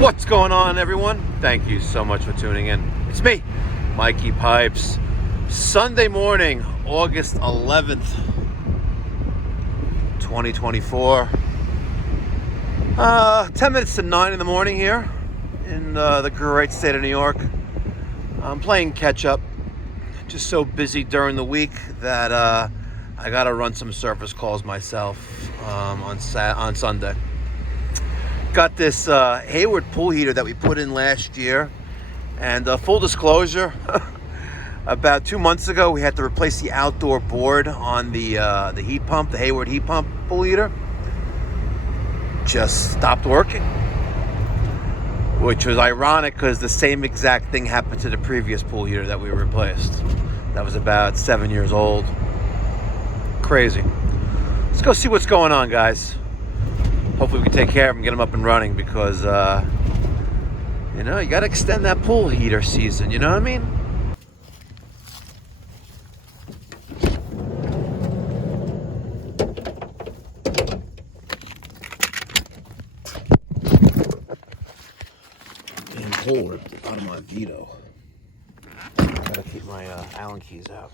What's going on, everyone? Thank you so much for tuning in. It's me, Mikey Pipes. Sunday morning, August 11th, 2024. 10 minutes to 9 in the morning here in the great state of New York. I'm playing catch up. Just so busy during the week that I gotta run some surface calls myself on Sunday. Got this Hayward pool heater that we put in last year, and full disclosure, about 2 months ago we had to replace the outdoor board on the heat pump, the Hayward heat pump pool heater. Just stopped working, which was ironic because the same exact thing happened to the previous pool heater that we replaced. That was about 7 years old. Crazy. Let's go see what's going on, guys. Hopefully we can take care of them, get them up and running, because, you know, you got to extend that pool heater season, you know what I mean? Damn cold out of my Veto. Gotta keep my Allen keys out.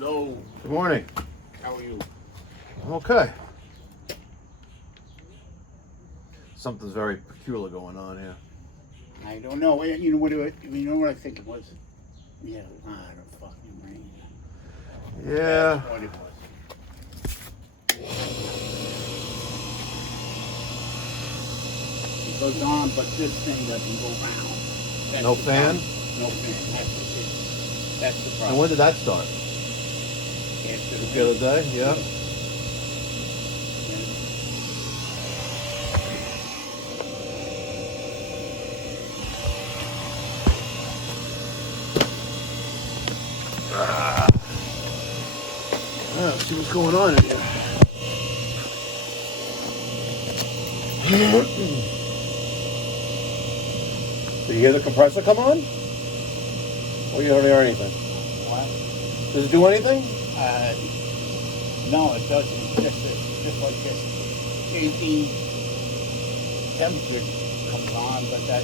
Hello. Good morning. How are you? I'm okay. Something's very peculiar going on here. I don't know. You know what I think it was? We had a lot of fucking rain. Yeah. That's what it was. It goes on, but this thing doesn't go round. That's No the fan? problem. No fan. That's the problem. And when did that start? After The other day? Yeah. Let's see what's going on in here. Did you hear the compressor come on? Or you don't hear anything? What? Does it do anything? No, it doesn't. Just like this. The temperature comes on, but that,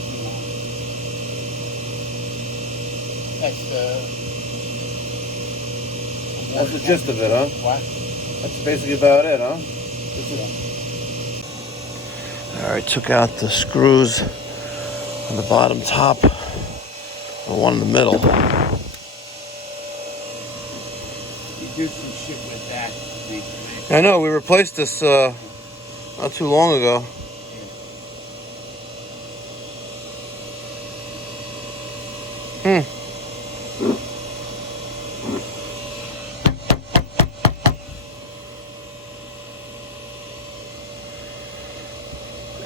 That's the gist of it, huh? What? That's basically about it, huh? Yeah. All right, took out the screws on the bottom top, the one in the middle. You do some shit with that. I know, we replaced this not too long ago.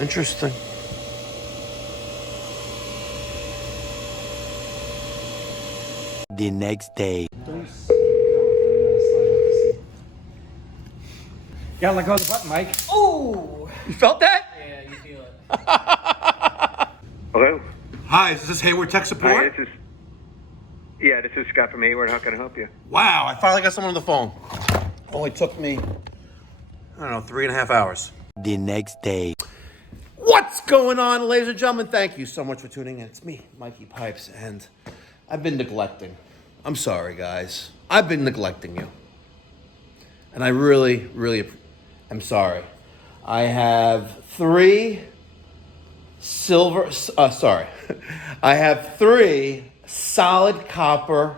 Interesting. The next day. Gotta let go of the button, Mike. Oh! You felt that? Yeah, you feel it. Hello? Hi, is this Hayward Tech Support? Hi, this is Scott from Hayward. How can I help you? Wow, I finally got someone on the phone. Only took me, I don't know, 3.5 hours. The next day. What's going on, ladies and gentlemen? Thank you so much for tuning in. It's me, Mikey Pipes, and I've been neglecting. I'm sorry, guys. I've been neglecting you. And I really, really am sorry. I have three solid copper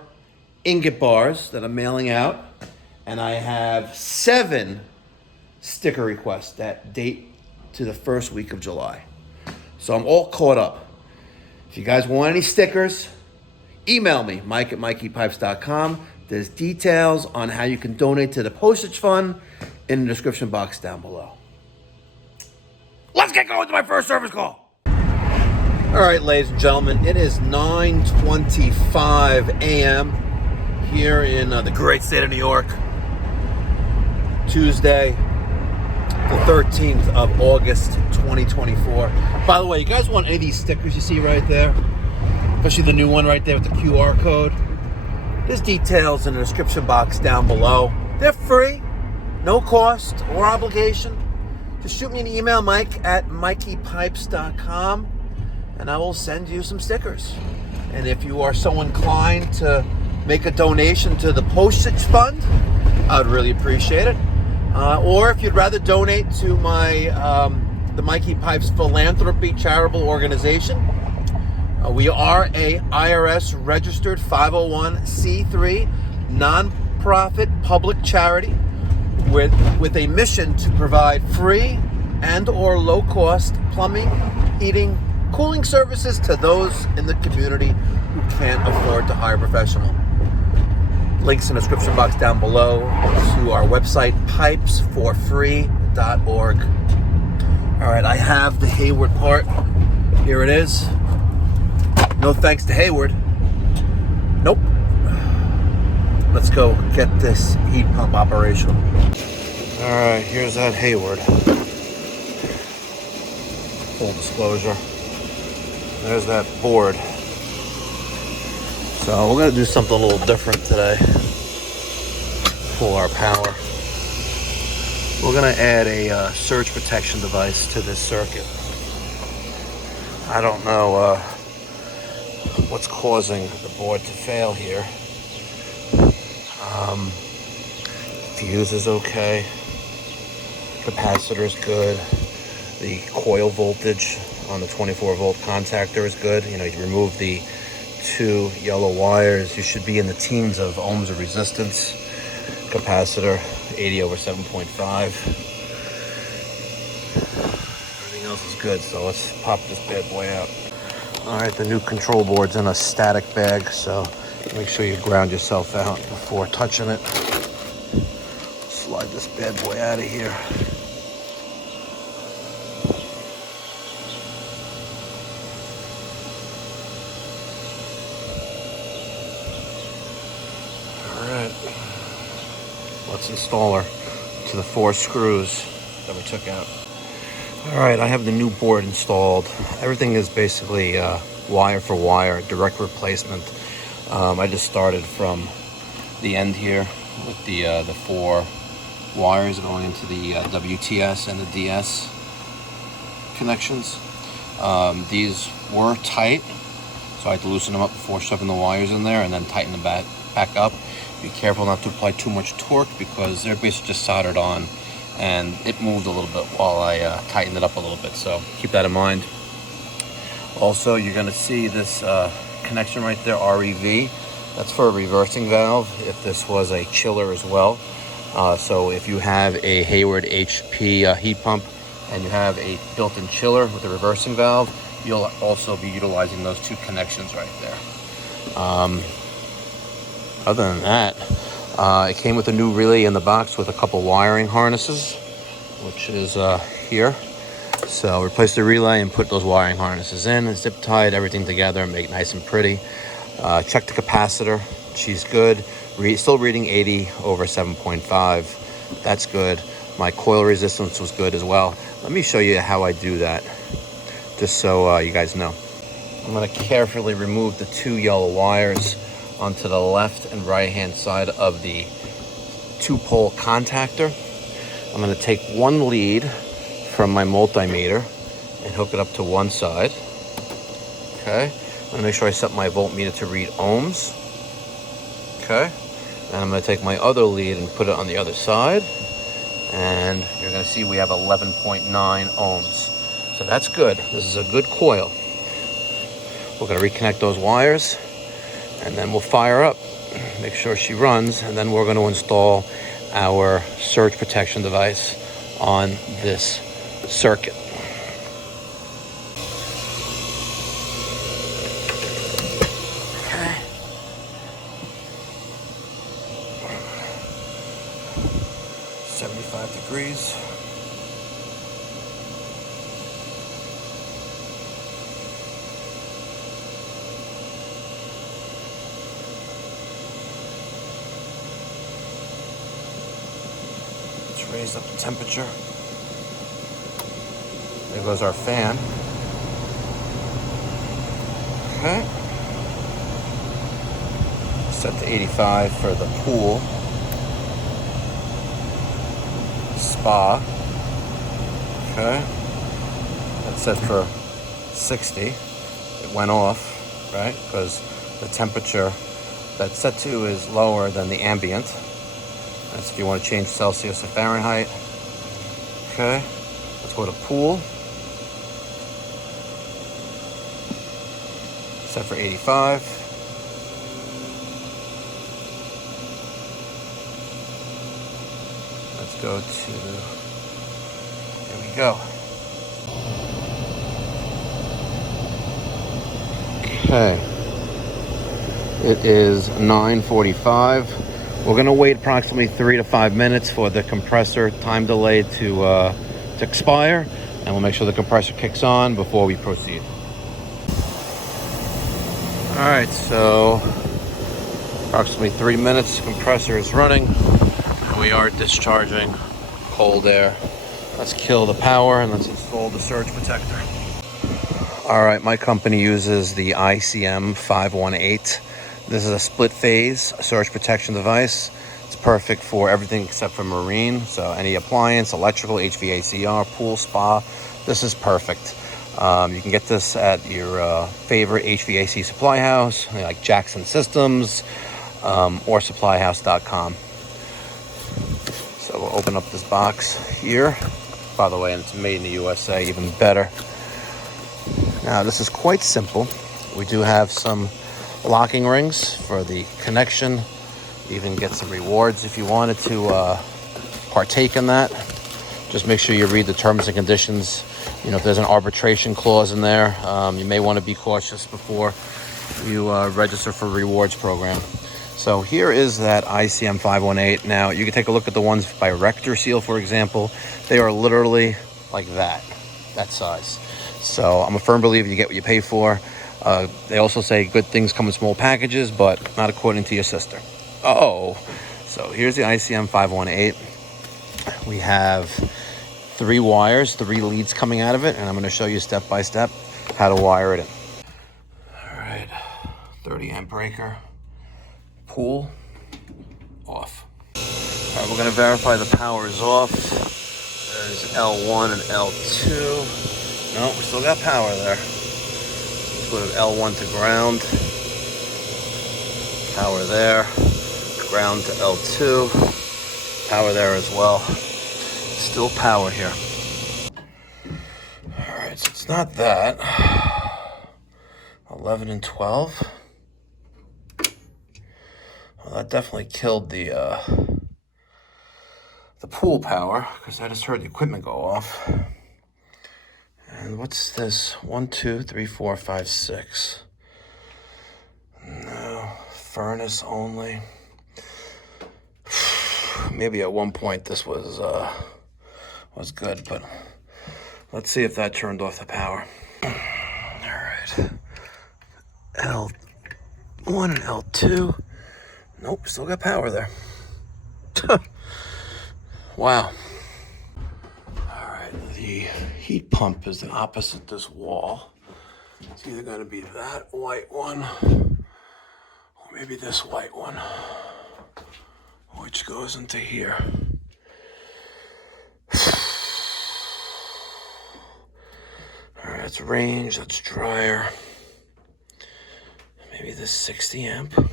ingot bars that I'm mailing out, and I have 7 sticker requests that date to the first week of July. So I'm all caught up. If you guys want any stickers, email me, Mike at mikeypipes.com. There's details on how you can donate to the postage fund in the description box down below. Let's get going to my first service call. All right, ladies and gentlemen, it is 9:25 a.m. here in the great state of New York. Tuesday, the 13th of August, 2024. By the way, you guys want any of these stickers you see right there? Especially the new one right there with the QR code. There's details in the description box down below. They're free, no cost or obligation. Just shoot me an email, mike@mikeypipes.com, and I will send you some stickers. And if you are so inclined to make a donation to the postage fund, I'd really appreciate it. Or if you'd rather donate to my the Mikey Pipes Philanthropy Charitable Organization, we are a IRS registered 501c3 nonprofit public charity with a mission to provide free and or low cost plumbing, heating, cooling services to those in the community who can't afford to hire a professional. Links in the description box down below to our website, pipesforfree.org. All right, I have the Hayward part. Here it is. No thanks to Hayward. Nope. Let's go get this heat pump operational. All right, here's that Hayward. Full disclosure. There's that board. So we're gonna do something a little different today. Pull our power. We're gonna add a surge protection device to this circuit. I don't know what's causing the board to fail here. Fuse is okay. Capacitor is good. The coil voltage on the 24 volt contactor is good. You know, you remove the 2 yellow wires, you should be in the teens of ohms of resistance. Capacitor 80/7.5. Everything else is good, so let's pop this bad boy out. All right, the new control board's in a static bag, so make sure you ground yourself out before touching it. Slide this bad boy out of here. Let's install her to the 4 screws that we took out. All right, I have the new board installed. Everything is basically wire for wire, direct replacement. I just started from the end here with the 4 wires going into the WTS and the DS connections. These were tight, so I had to loosen them up before shoving the wires in there and then tighten them back up. Be careful not to apply too much torque because they're basically just soldered on, and it moved a little bit while I tightened it up a little bit, so keep that in mind. Also, you're going to see this connection right there, REV. That's for a reversing valve if this was a chiller as well. So if you have a Hayward HP heat pump and you have a built-in chiller with a reversing valve, you'll also be utilizing those 2 connections right there. Other than that, it came with a new relay in the box with a couple wiring harnesses, which is here. So replace the relay and put those wiring harnesses in, and zip tied everything together and make it nice and pretty. Check the capacitor. She's good. Still reading 80/7.5. That's good. My coil resistance was good as well. Let me show you how I do that, just so you guys know. I'm going to carefully remove the 2 yellow wires onto the left and right hand side of the 2-pole contactor. I'm going to take 1 lead from my multimeter and hook it up to one side. Okay, I'm going to make sure I set my voltmeter to read ohms. Okay, and I'm going to take my other lead and put it on the other side, and you're going to see we have 11.9 ohms. So that's good. This is a good coil. We're going to reconnect those wires, and then we'll fire up, make sure she runs, and then we're going to install our surge protection device on this circuit. Okay. 85 degrees. Let's raise up the temperature. There goes our fan. Okay. Set to 85 for the pool. Spa. Okay. That's set for 60. It went off, right? Because the temperature that's set to is lower than the ambient. That's if you want to change Celsius to Fahrenheit. Okay. Let's go to pool. Set for 85. Let's go to, there we go. Okay. It is 9:45. We're gonna wait approximately 3 to 5 minutes for the compressor time delay to expire, and we'll make sure the compressor kicks on before we proceed. All right, so approximately 3 minutes, compressor is running, and we are discharging cold air. Let's kill the power and let's install the surge protector. All right, my company uses the ICM 518. This is a split phase surge protection device. It's perfect for everything except for marine. So any appliance, electrical, HVACR, pool, spa, this is perfect. You can get this at your favorite HVAC supply house, like Jackson Systems or supplyhouse.com. So we'll open up this box here. By the way, and it's made in the USA, even better. Now, this is quite simple. We do have some locking rings for the connection. You even get some rewards if you wanted to partake in that. Just make sure you read the terms and conditions. You know, if there's an arbitration clause in there, you may want to be cautious before you register for a rewards program. So here is that ICM 518. Now, you can take a look at the ones by Rector Seal, for example. They are literally like that size. So I'm a firm believer you get what you pay for. They also say good things come in small packages, but not according to your sister. Uh-oh. So here's the ICM 518. We have 3 wires, 3 leads coming out of it, and I'm going to show you step by step how to wire it in. All right, 30 amp breaker, pool, off. All right, we're going to verify the power is off. There's L1 and L2. No, we still got power there. Let's go to L1 to ground. Power there. Ground to L2. Power there as well. Still power here. Alright, so it's not that. 11 and 12. Well, that definitely killed the pool power, because I just heard the equipment go off. And what's this? 1, 2, 3, 4, 5, 6. No, furnace only. Maybe at one point this was good, but let's see if that turned off the power. All right, L1 and L2. Nope, still got power there. Wow. All right, the heat pump is opposite this wall. It's either going to be that white one or maybe this white one, which goes into here. All right, that's range, that's dryer. Maybe this 60 amp.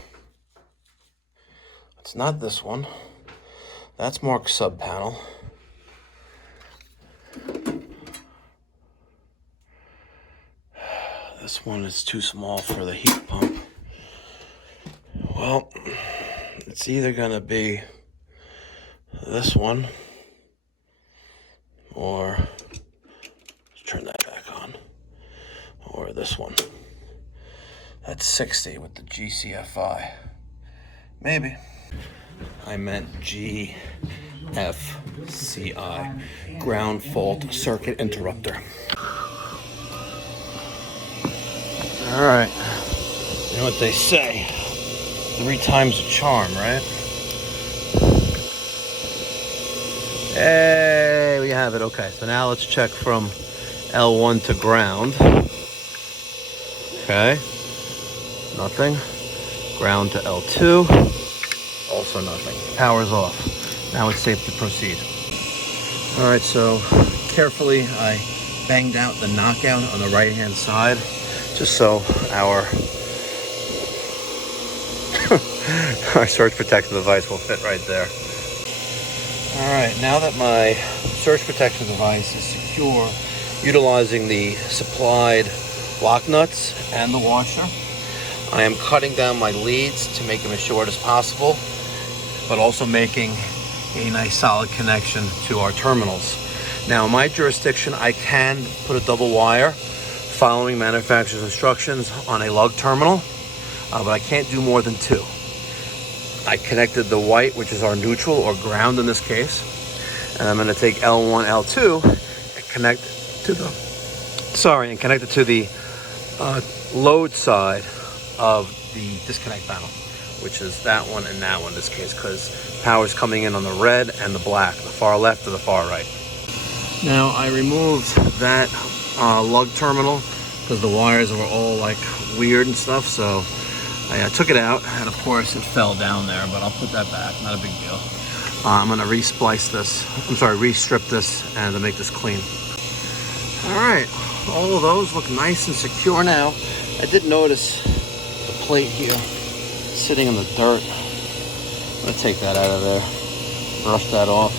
It's not this one. That's marked sub panel. This one is too small for the heat pump. Well, it's either gonna be this one or, let's turn that back on, or this one. That's 60 with the GCFI. Maybe. I meant GFI. FCI, ground fault circuit interrupter. All right, you know what they say, 3 times a charm, right? Hey, we have it. Okay, so now let's check from L1 to ground. Okay, nothing. Ground to L2, also nothing. Power's off. Now it's safe to proceed. All right, so carefully I banged out the knockout on the right-hand side, just so our our surge protection device will fit right there. All right, now that my surge protection device is secure, utilizing the supplied lock nuts and the washer, I am cutting down my leads to make them as short as possible, but also making a nice solid connection to our terminals. Now, in my jurisdiction, I can put a double wire following manufacturer's instructions on a lug terminal, but I can't do more than 2. I connected the white, which is our neutral or ground in this case, and I'm going to take L1, L2 and connect to the load side of the disconnect panel, which is that one and that one in this case, because power is coming in on the red and the black, the far left to the far right. Now I removed that lug terminal because the wires were all like weird and stuff, so I took it out, and of course it fell down there, but I'll put that back, not a big deal. I'm gonna restrip this and to make this clean. All right, all of those look nice and secure now. I did notice the plate here sitting in the dirt. I'm gonna take that out of there, brush that off,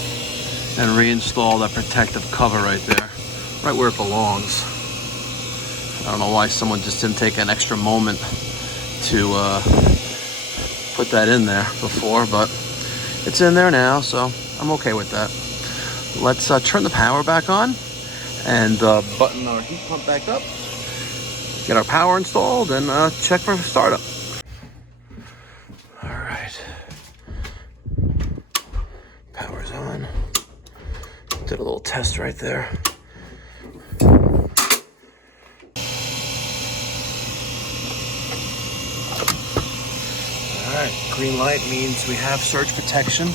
and reinstall that protective cover right there, right where it belongs. I don't know why someone just didn't take an extra moment to put that in there before, but it's in there now, so I'm okay with that. Let's turn the power back on and button our heat pump back up, get our power installed, and check for startup. All right, power's on. Did a little test right there. All right, green light means we have surge protection.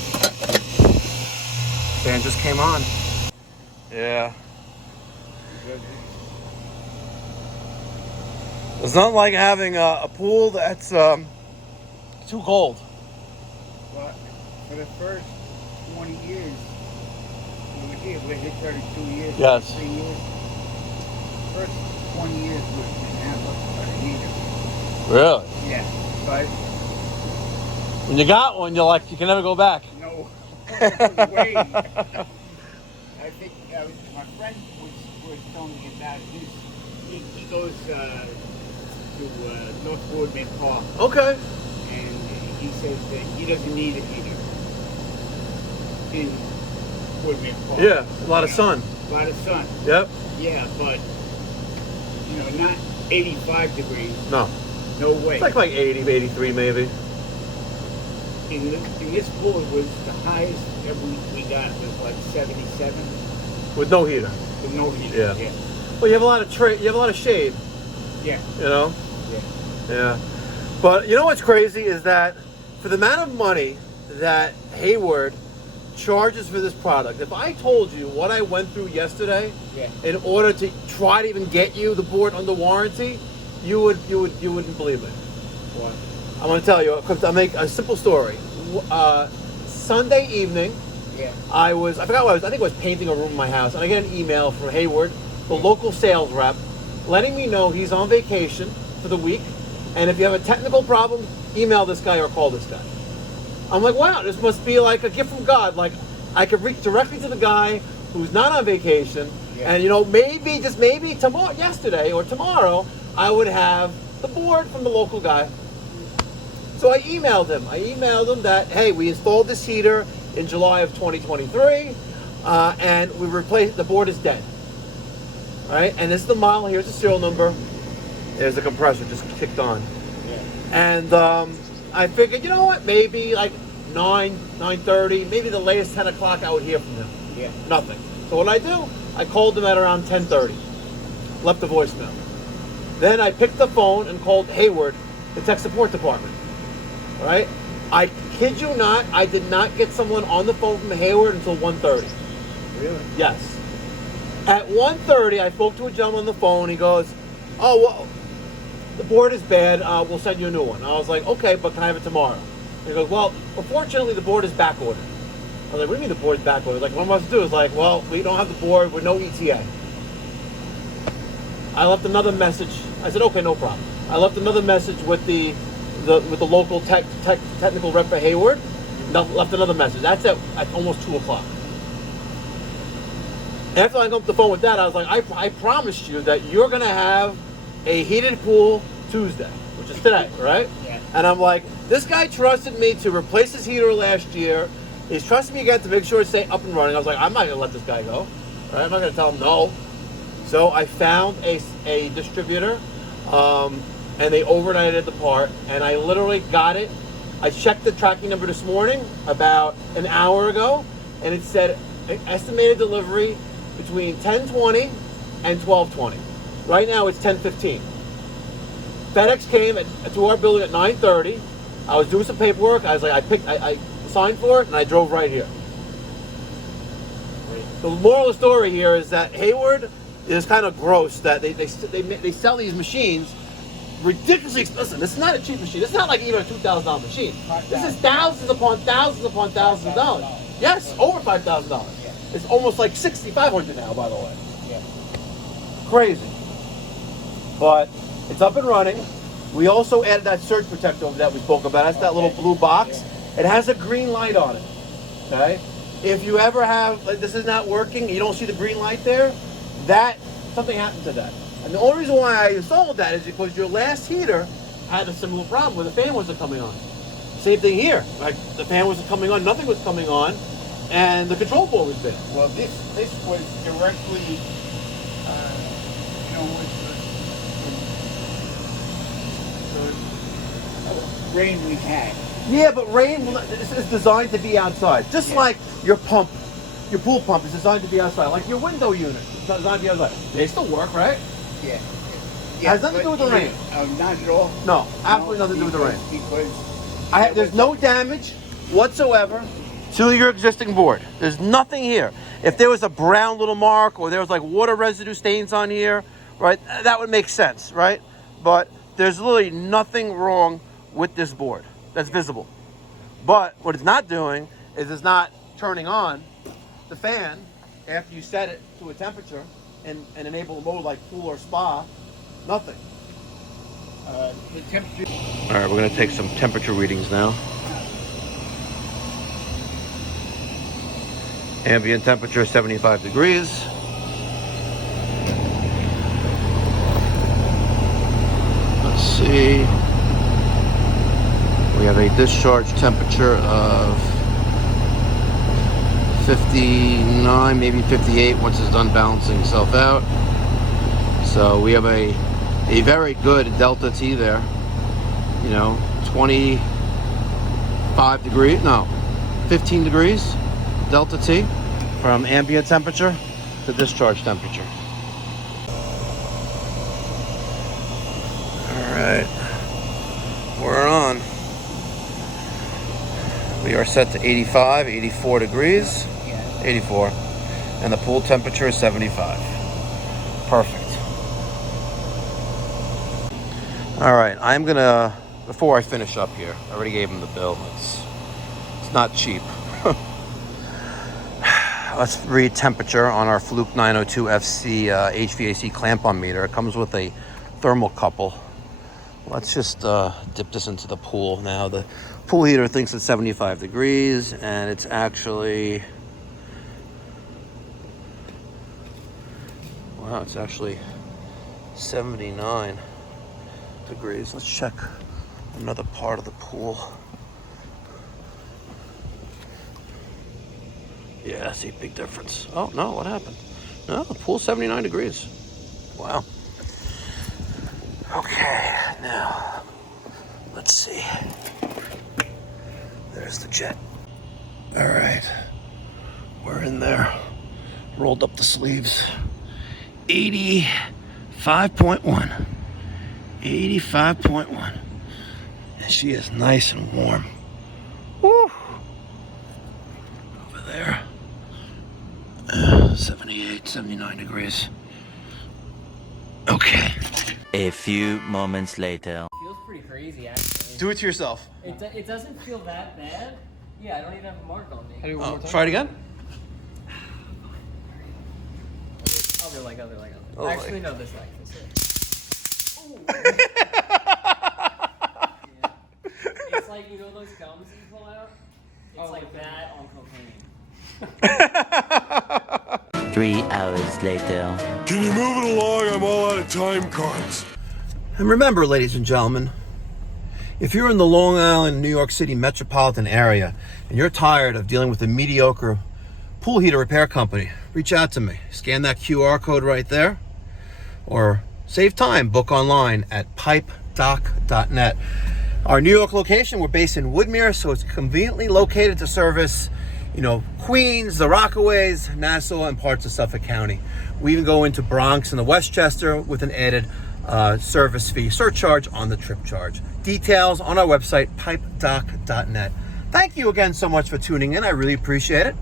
Fan just came on. Yeah. It's not like having a pool that's too cold. But for the first 20 years, we're here 32 years. Yes. 3 years. First 20 years we didn't have a heater. Really? Yeah, but When you got one, you're like, you can never go back. no way. I think my friend was telling me about it. He goes to North Woodmere Park, Okay. and he says that he doesn't need a heater in Woodmere Park. Yeah, a lot of sun. A lot of sun. Yep. Yeah, but not 85 degrees. No. No way. It's like 80, 83 maybe. In this pool was the highest ever we got was like 77 With no heater. with no heater. Yeah. Yeah. Well, you have a lot of shade, Yeah. you know? Yeah. Yeah. But you know what's crazy is that for the amount of money that Hayward charges for this product, if I told you what I went through yesterday Yeah. in order to try to even get you the board under warranty, you wouldn't believe me. What? I'm going to tell you. I'll make a simple story. Sunday evening, Yeah. I forgot what I was. I think I was painting a room in my house, and I get an email from Hayward, the local sales rep, letting me know he's on vacation for the week, and if you have a technical problem, email this guy or call this guy. I'm like, wow, this must be like a gift from God. Like, I could reach directly to the guy who's not on vacation, Yeah. and maybe, just maybe yesterday or tomorrow, I would have the board from the local guy. So I emailed him that, hey, we installed this heater in July of 2023, and we replaced, the board is dead. All right, and this is the model, here's the serial number, there's the compressor just kicked on. Yeah. And I figured, you know what, maybe like 9, 9:30, maybe the latest 10 o'clock I would hear from him. Yeah. Nothing. So what I do, I called him at around 10:30. Left a voicemail. Then I picked the phone and called Hayward, the tech support department. All right? I kid you not, I did not get someone on the phone from Hayward until 1:30. Really? Yes. At 1:30, I spoke to a gentleman on the phone. He goes, "Oh, well, the board is bad. We'll send you a new one." I was like, "Okay, but can I have it tomorrow?" He goes, "Well, unfortunately, the board is back ordered." I was like, "What do you mean the board is back ordered?" Like, what am I supposed to do? It's like, "Well, we don't have the board with no ETA." I left another message. I said, "Okay, no problem." I left another message with the local technical rep for Hayward. Left another message. That's at almost 2 o'clock. After I got off the phone with that, I was like, I promised you that you're going to have a heated pool Tuesday, which is today, right? Yeah. And I'm like, this guy trusted me to replace his heater last year. He's trusting me again to make sure it stay up and running. I was like, I'm not going to let this guy go. Right? I'm not going to tell him no. So I found a distributor, and they overnighted the part, and I literally got it. I checked the tracking number this morning, about an hour ago, and it said estimated delivery between 10:20 and 12:20. Right now it's 10:15. FedEx came to our building at 9:30. I was doing some paperwork. I was like, I signed for it, and I drove right here. The moral of the story here is that Hayward is kind of gross that they sell these machines ridiculously expensive. This is not a cheap machine. This is not like even a $2,000 machine. This is thousands upon thousands upon thousands of dollars. Yes, over $5,000. It's almost like $6,500 now, by the way. Yeah. Crazy. But it's up and running. We also added that surge protector that we spoke about. That's that little blue box. It has a green light on it. Okay? If you ever have, like, this is not working, you don't see the green light there, something happened to that. And the only reason why I installed that is because your last heater had a similar problem where the fan wasn't coming on. Same thing here. Like, the fan wasn't coming on, nothing was coming on, and the control board was there. Well, this was directly, the rain we had. Yeah, but rain, this is designed to be outside. Just like your pump, your pool pump is designed to be outside. Like your window unit is designed to be outside. They still work, right? Yeah. It has nothing to do with the rain. Not at all. No, absolutely nothing to do with the rain. Because There's no damage whatsoever to your existing board. There's nothing here. If there was a brown little mark or there was like water residue stains on here, right, that would make sense, right? But there's literally nothing wrong with this board that's visible. But what it's not doing is it's not turning on the fan after you set it to a temperature and enable a mode like pool or spa. Nothing. the temperature. All right, we're gonna take some temperature readings now. Ambient temperature 75 degrees. Let's see. We have a discharge temperature of 59, maybe 58 once it's done balancing itself out. So we have a very good delta T there. You know, 25 degrees, no, 15 degrees delta T from ambient temperature to discharge temperature. All right, we're on. We are set to 85, 84 degrees, 84, and the pool temperature is 75. Perfect. All right, I'm gonna, before I finish up here, I already gave him the bill. It's not cheap. Let's read temperature on our Fluke 902 FC HVAC clamp-on meter. It comes with a thermocouple. Let's just dip this into the pool now. The pool heater thinks it's 75 degrees, and it's actually, wow, it's actually 79 degrees. Let's check another part of the pool. Yeah, I see a big difference. Oh, no, what happened? No, the pool's 79 degrees. Wow. Okay, now, let's see. There's the jet. All right, we're in there. Rolled up the sleeves. 85.1. 85.1. And she is nice and warm. Woo! Over there. 78, 79 degrees. Okay. A few moments later. Feels pretty crazy, actually. Do it to yourself. It doesn't feel that bad. Yeah, I don't even have a mark on me. Try it again. Other leg. Oh, Actually, leg. no, this leg. Ooh. Yeah. It's like, you know those gums that you pull out? It's like that on cocaine. 3 hours later. Can you move it along? I'm all out of time cards. And remember, ladies and gentlemen, if you're in the Long Island, New York City metropolitan area and you're tired of dealing with a mediocre pool heater repair company, reach out to me. Scan that QR code right there, or save time, book online at pipedoc.net. Our New York location, we're based in Woodmere, so it's conveniently located to service, Queens, the Rockaways, Nassau, and parts of Suffolk County. We even go into Bronx and the Westchester with an added service fee surcharge on the trip charge. Details on our website, pipedoc.net. Thank you again so much for tuning in. I really appreciate it.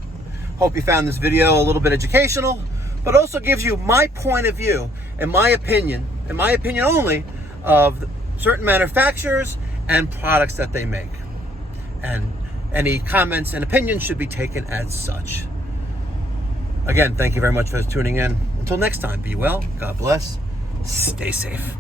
Hope you found this video a little bit educational, but also gives you my point of view and my opinion only, of certain manufacturers and products that they make. And any comments and opinions should be taken as such. Again, thank you very much for tuning in. Until next time, be well, God bless, stay safe.